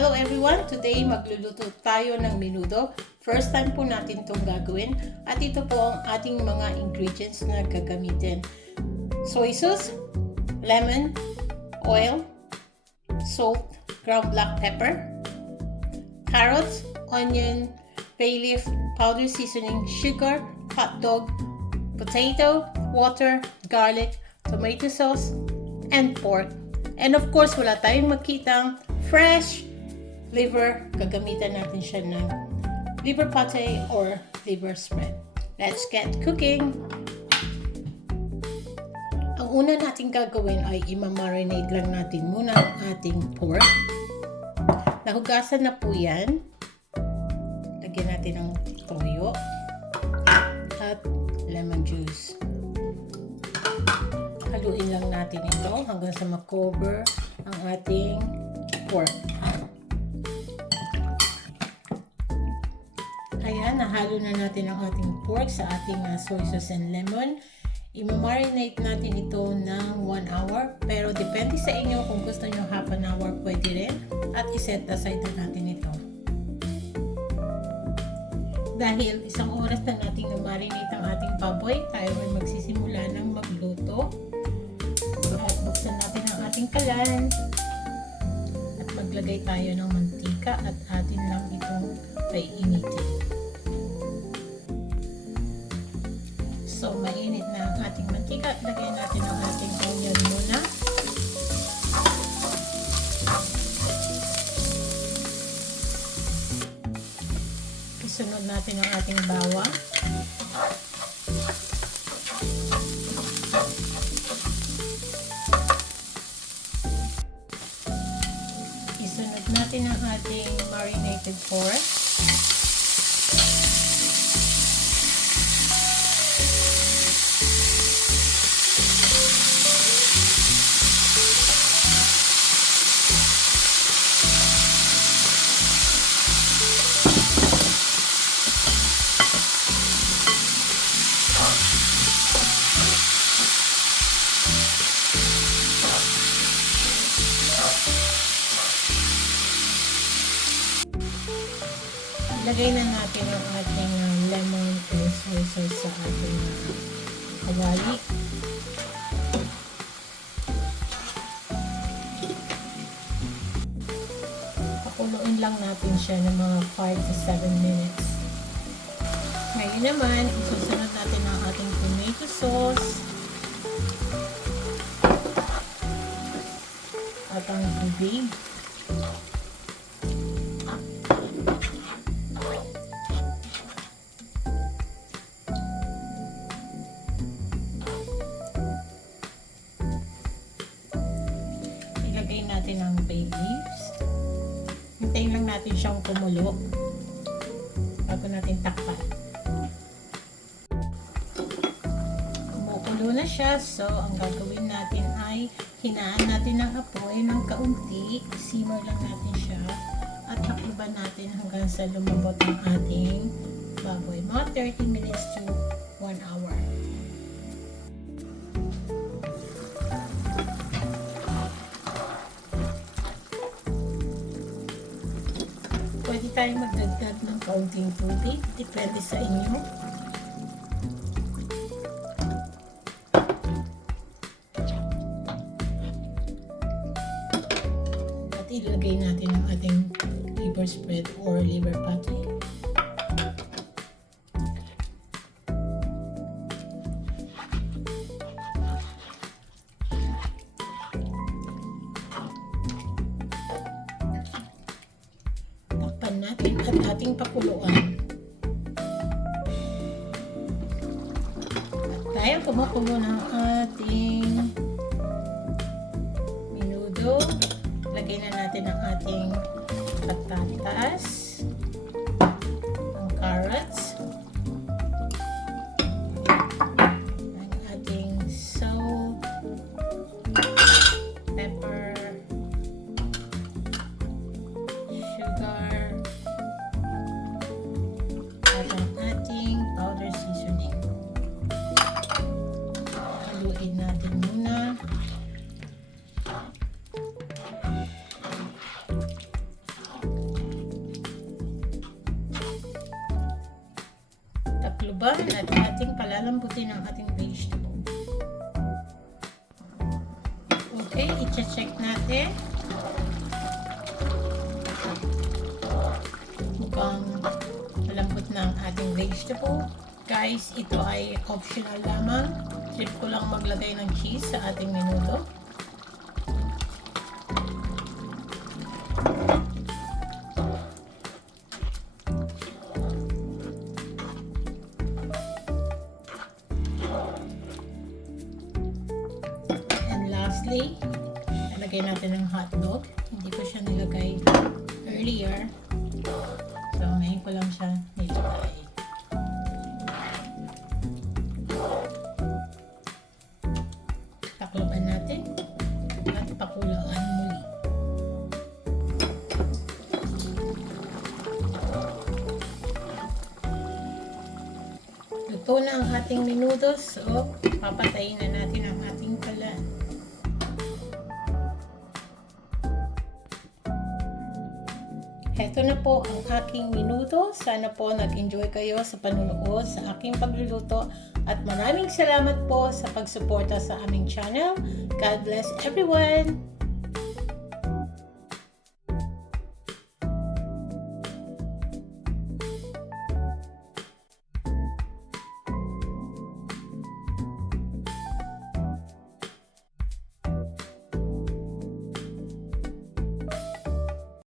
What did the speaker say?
Hello everyone! Today magluluto tayo ng menudo. First time po natin itong gagawin at ito po ang ating mga ingredients na gagamitin. Soy sauce, lemon, oil, salt, ground black pepper, carrots, onion, bay leaf, powder seasoning, sugar, hot dog, potato, water, garlic, tomato sauce, and pork. And of course, wala tayong makitang fresh liver. Gagamitan natin siya ng liver pate or liver spread. Let's get cooking! Ang una natin gagawin ay i-marinate lang natin muna ang ating pork. Nahugasan na po yan. Lagyan natin ng toyo at lemon juice. Haluin lang natin ito hanggang sa ma-cover ang ating pork. Ayan, nahalo na natin ang ating pork sa ating soy sauce and lemon. I-marinate natin ito ng 1 hour. Pero depende sa inyo kung gusto nyo half an hour, pwede rin. At iset aside na natin ito. Dahil isang oras na natin na-marinate ang ating baboy, tayo ay magsisimula ng magluto. At buksan natin ang ating kalan. At maglagay tayo ng mantika at atin lang itong paiinitin. So, mainit na ang ating mantika. Lagyan natin ang ating onion muna. Isunod natin ang ating bawang. Isunod natin ang ating marinated pork. Ilagay na natin ang ating lemon and soy sauce sa ating kawali. Pakuluin lang natin siya ng mga 5 to 7 minutes. Ngayon naman, isusunod natin ang ating tomato sauce at ang tubig. Ilagay natin ang bay leaves. Hintayin lang natin siyang kumulo bago natin takpan. Kumukulo na siya, so ang gagawin natin ay hinaan natin ang apoy ng kaunti. Simmer lang natin siya at takluban natin hanggang sa lumambot ang ating baboy. Mga 30 minutes to 1 hour. Pwede tayong magdagdag ng kaunting tubig. Depende sa inyo. At ilagay natin ang ating liver spread or liver pate. Natin at ating pakuluan. At dahil kumukulo ng ating menudo, lagay na natin ang ating patatas, ang carrots, ang ating salt, pepper, sugar, at ang ating powder seasoning. Haluin natin muna. takluban at ating palalambutin ang ating vegetable. Okay, i-check natin. Mukhang malambot na ang ating vegetable. Guys, ito ay optional lamang. Trip ko lang maglagay ng cheese sa ating menudo. And lastly, nilagay natin ng hotdog. Hindi ko siya nilagay earlier. So, ngayon ko lang siya nilagay. Takloban natin at pakulaan muli. Luto na ang ating menudo, so papatayin na natin ang ating kalan. Heto na po ang aking menudo. Sana po nag-enjoy kayo sa panunood sa aking pagluluto at maraming salamat po sa pagsuporta sa aming channel. God bless everyone!